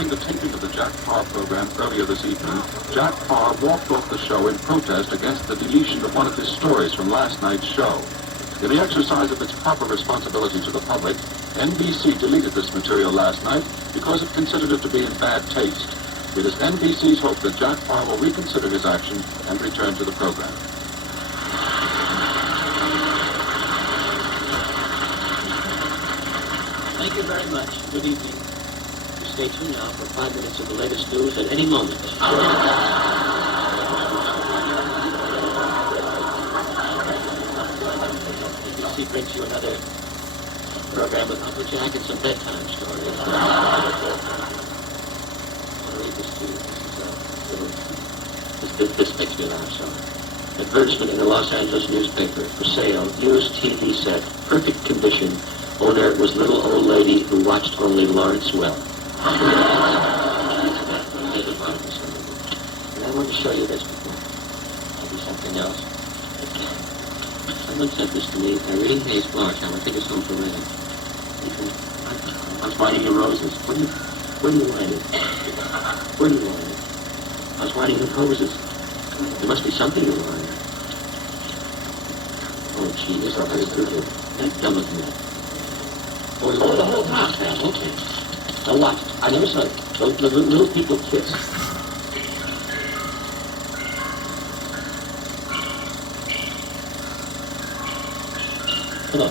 During the taping of the Jack Parr program earlier this evening, Jack Parr walked off the show in protest against the deletion of one of his stories from last night's show. In the exercise of its proper responsibility to the public, NBC deleted this material last night because it considered it to be in bad taste. It is NBC's hope that Jack Parr will reconsider his action and return to the program. Thank you very much. Good evening. Stay tuned now for 5 minutes of the latest news at any moment. NBC brings you another program with Uncle Jack and some bedtime stories. I'll read this to you. This makes me laugh, so. Advertisement in the Los Angeles newspaper. For sale, used TV set, perfect condition. Owner was little old lady who watched only Lawrence Well. And I want to show you this before I do something else. Someone sent this to me. Irene Hayes Blanchard. I think it's home for rent. I was finding your roses. What do you want it? Where do you want it? I was finding your roses. There must be something you want. Oh, gee, this is very good. Now look at that. Oh, the whole house now. Okay. Now watch. I never saw it. The little people kiss. Come on.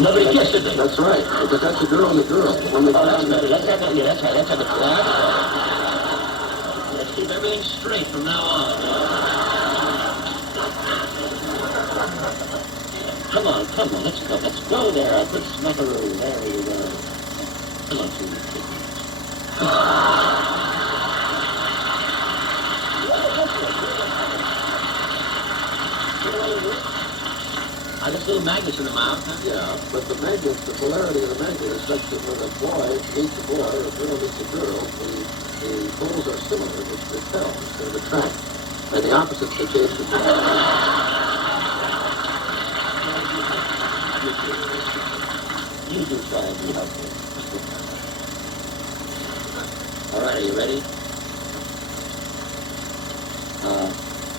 Nobody kissed it. That's right. Because that's the girl and the girl. When they that's right. That's right. That's how the flag. Let's keep everything straight from now on. Come on. Let's go. Let's go there. I put Smackaroo. There you go. Come on, two kids. I got little magnets in the mouth, huh? Yeah, but the magnet, the polarity of the magnet is such that when a boy meets a boy or a girl meets a girl, the poles are similar, which repel instead of attract. And the opposites are changed to You do try and be helpful. All right, are you ready?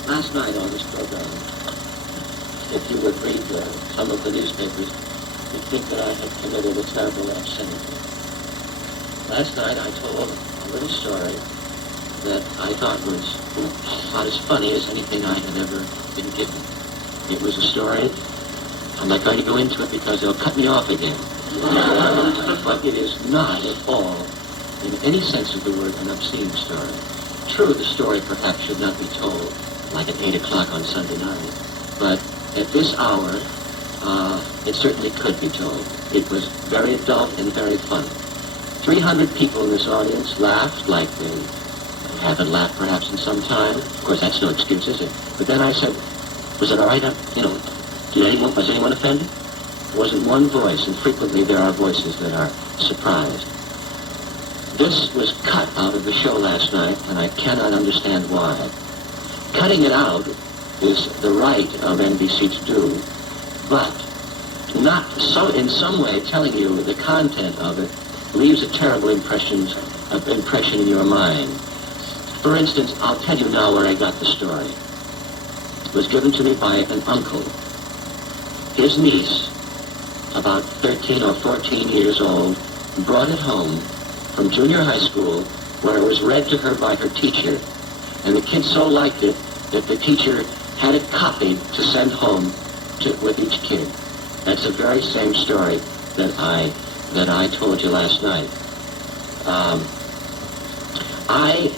Last night on this program, if you would read some of the newspapers, you'd think that I had committed a terrible obscenity. Last night I told a little story that I thought was about as funny as anything I had ever been given. It was a story. I'm not going to go into it because they'll cut me off again. But it is not at all, in any sense of the word, an obscene story. True, the story perhaps should not be told like at 8 o'clock on Sunday night. But at this hour, it certainly could be told. It was very adult and very funny. 300 people in this audience laughed like they haven't laughed perhaps in some time. Of course, that's no excuse, is it? But then I said, was it all right? Was anyone offended? There wasn't one voice, and frequently there are voices that are surprised. This was cut out of the show last night, and I cannot understand why. Cutting it out is the right of NBC to do, but not so in some way telling you the content of it leaves a terrible impression in your mind. For instance, I'll tell you now where I got the story. It was given to me by an uncle. His niece, about 13 or 14 years old, brought it home from junior high school where it was read to her by her teacher. And the kid so liked it that the teacher had it copied to send home with each kid. That's the very same story that I told you last night. I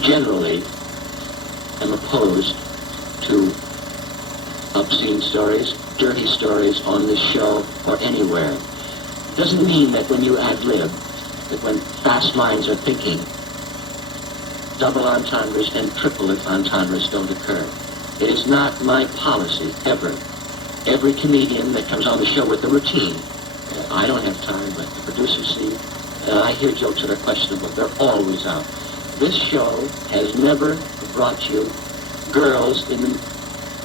generally am opposed to obscene stories, dirty stories on this show or anywhere. Doesn't mean that when you ad-lib, that when fast minds are thinking, double entendres and triple entendres don't occur. It is not my policy, ever. Every comedian that comes on the show with a routine, I don't have time, but the producers see, I hear jokes that are questionable. They're always out. This show has never brought you girls in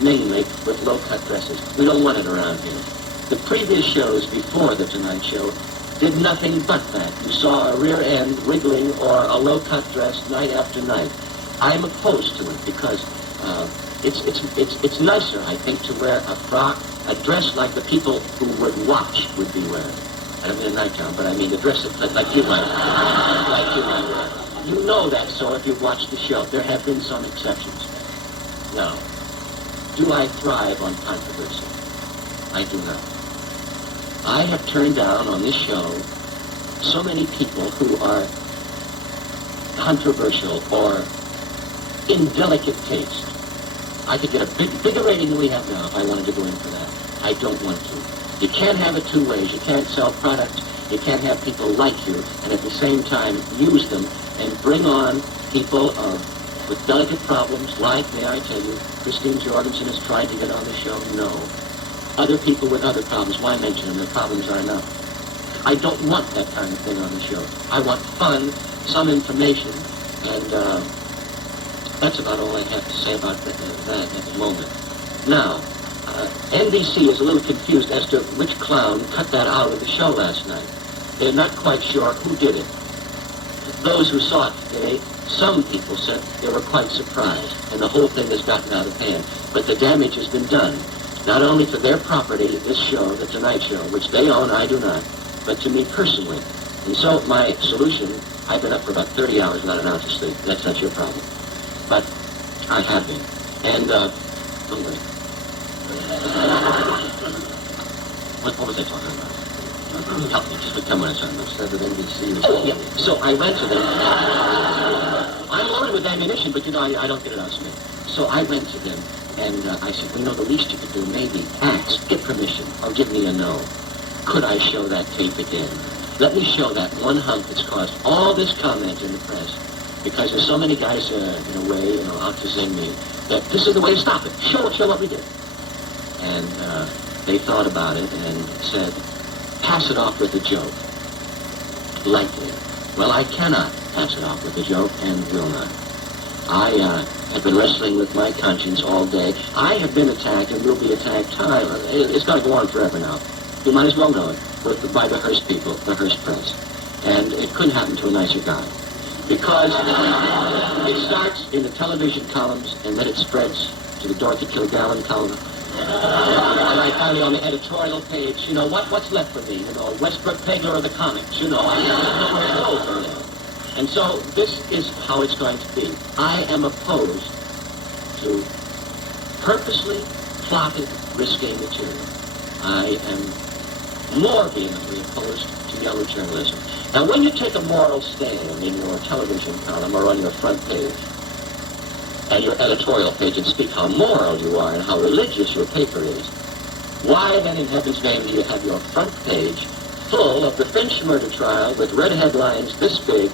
mainly with low-cut dresses. We don't want it around here. The previous shows before The Tonight Show did nothing but that. You saw a rear end wiggling or a low-cut dress night after night. I'm opposed to it because it's nicer, I think, to wear a frock, a dress like the people who would watch would be wearing. I don't mean a nightgown, but I mean the dress like you might wear. You know that, so if you've watched the show, there have been some exceptions. Now, do I thrive on controversy? I do not. I have turned down on this show so many people who are controversial or in delicate taste. I could get a bigger rating than we have now if I wanted to go in for that. I don't want to. You can't have it two ways. You can't sell products. You can't have people like you and at the same time use them and bring on people with delicate problems like, may I tell you, Christine Jorgensen has tried to get on the show. No. Other people with other problems, why mention them? Their problems are enough. I don't want that kind of thing on the show. I want fun, some information, and that's about all I have to say about that at the moment. Now, NBC is a little confused as to which clown cut that out of the show last night. They're not quite sure who did it. Those who saw it today, some people said they were quite surprised, and the whole thing has gotten out of hand. But the damage has been done, not only to their property, this show, The Tonight Show, which they own, I do not, but to me personally. And so my solution, I've been up for about 30 hours without an ounce of sleep. That's not your problem. But I have been. And, wait. What was I talking about? Help me, just tell me what I said that NBC was... Oh, yeah. So I went to them. I'm loaded with ammunition, but, you know, I don't get it out of me. So I went to them, and I said, well, you know, the least you could do, maybe ask, get permission, or give me a no. Could I show that tape again? Let me show that one hump that's caused all this comment in the press, because there's so many guys, in a way, you know, out to zing me, that this is the way to stop it. Show what we did. And they thought about it and said, pass it off with a joke. Lightly. Well, I cannot pass it off with a joke and will not. I have been wrestling with my conscience all day. I have been attacked and will be attacked time. It's going to go on forever now. You might as well know it, by the Hearst people, the Hearst press. And it couldn't happen to a nicer guy. Because it starts in the television columns and then it spreads to the Dorothy Kilgallen column. And I finally on the editorial page, you know, what's left for me? You know, Westbrook Pegler of the comics, you know, I don't know where to go from there. And so this is how it's going to be. I am opposed to purposely plotted, risque material. I am more vehemently opposed to yellow journalism. Now, when you take a moral stand in your television column or on your front page, and your editorial page, and speak how moral you are and how religious your paper is, why then in heaven's name do you have your front page full of the Finch murder trial with red headlines this big,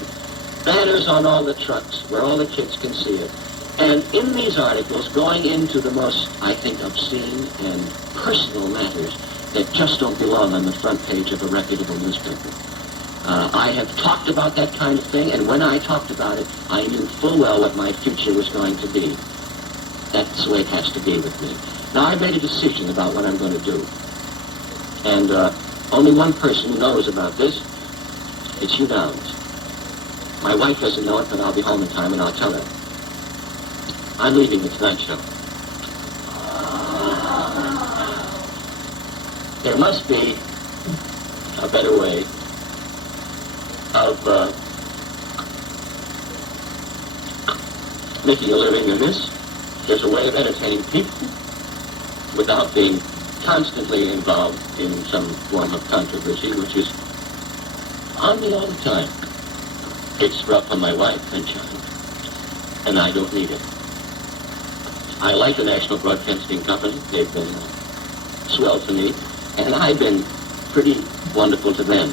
banners on all the trucks where all the kids can see it, and in these articles going into the most, I think, obscene and personal matters that just don't belong on the front page of a reputable newspaper. I have talked about that kind of thing, and when I talked about it, I knew full well what my future was going to be. That's the way it has to be with me. Now, I've made a decision about what I'm going to do. And only one person knows about this. It's you Downs. My wife doesn't know it, but I'll be home in time and I'll tell her. I'm leaving the Tonight Show. There must be a better way of making a living than this. There's a way of entertaining people without being constantly involved in some form of controversy, which is on me all the time. It's rough on my wife and child, and I don't need it. I like the National Broadcasting Company. They've been swell to me, and I've been pretty wonderful to them.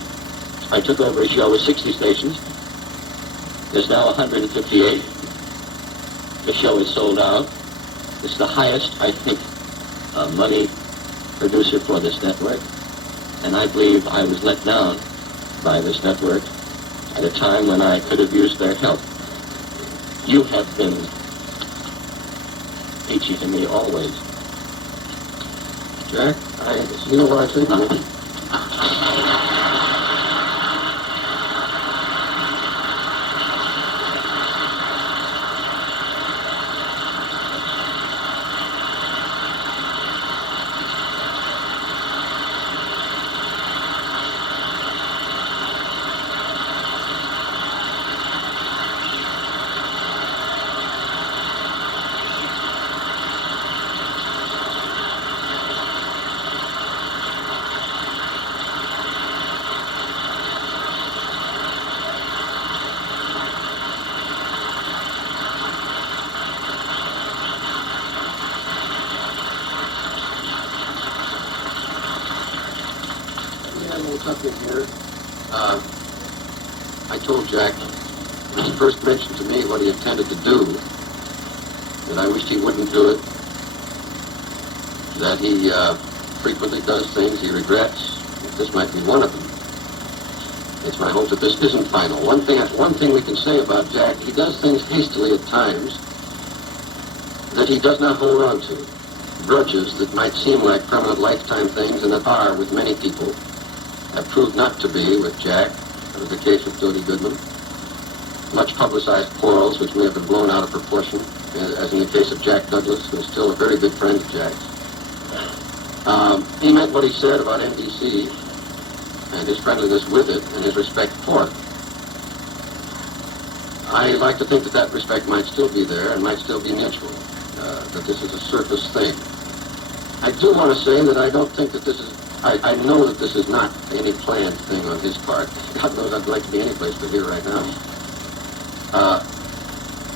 I took over a show with 60 stations. There's now 158. The show is sold out. It's the highest, I think, money producer for this network. And I believe I was let down by this network at a time when I could have used their help. You have been peachy to me always. Jack, you know what I think of it? Something here. I told Jack, when he first mentioned to me what he intended to do, that I wished he wouldn't do it, that he frequently does things he regrets. This might be one of them. It's my hope that this isn't final. One thing we can say about Jack, he does things hastily at times that he does not hold on to. Grudges that might seem like permanent lifetime things and that are with many people have proved not to be with Jack. That was the case with Dodie Goodman. Much publicized quarrels which may have been blown out of proportion, as in the case of Jack Douglas, who is still a very good friend of Jack's. He meant what he said about NBC and his friendliness with it and his respect for it. I like to think that that respect might still be there and might still be mutual, that this is a surface thing. I do want to say that I don't think that this is, I know that this is not any planned thing on his part. God knows I'd like to be any place but here right now.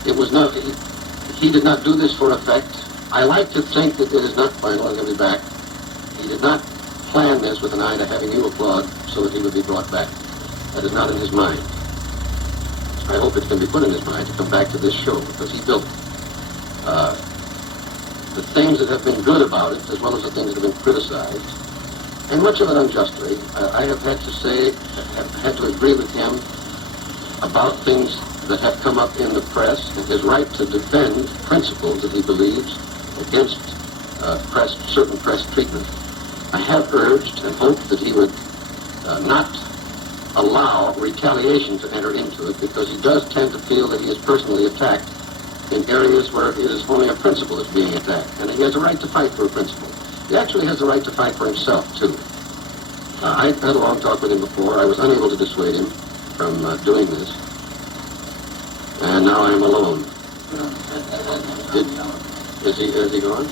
It was not, he did not do this for effect. I like to think that it is not final, and he'll be back. He did not plan this with an eye to having you applaud so that he would be brought back. That is not in his mind. I hope it can be put in his mind to come back to this show because he built it. The things that have been good about it, as well as the things that have been criticized, and much of it unjustly, I have had to say, have had to agree with him about things that have come up in the press and his right to defend principles that he believes against certain press treatment. I have urged and hoped that he would not allow retaliation to enter into it because he does tend to feel that he is personally attacked in areas where it is only a principle that's being attacked. And he has a right to fight for a principle. He actually has the right to fight for himself, too. I had a long talk with him before. I was unable to dissuade him from doing this. And now I'm alone. Is he gone?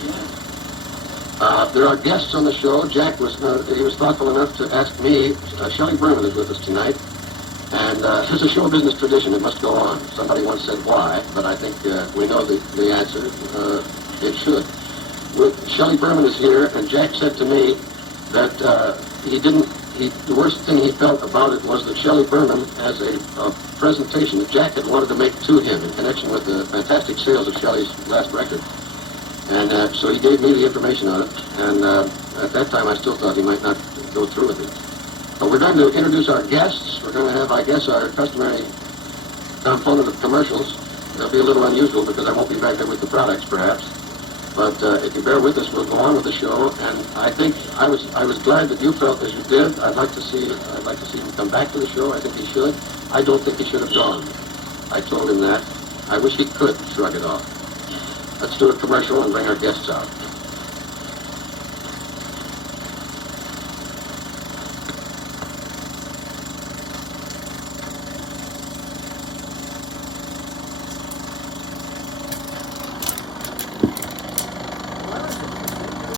There are guests on the show. Jack was thoughtful enough to ask me. Shelley Berman is with us tonight. And it's a show business tradition. It must go on. Somebody once said why, but I think we know the answer. It should. Shelley Berman is here, and Jack said to me that the worst thing he felt about it was that Shelley Berman has a presentation that Jack had wanted to make to him in connection with the fantastic sales of Shelley's last record. And so he gave me the information on it, and at that time I still thought he might not go through with it. But we're going to introduce our guests. We're going to have, I guess, our customary component of commercials. It'll be a little unusual because I won't be back there with the products, perhaps. But if you bear with us, we'll go on with the show. And I think I was glad that you felt as you did. I'd like to see him come back to the show. I think he should. I don't think he should have gone. I told him that. I wish he could shrug it off. Let's do a commercial and bring our guests out.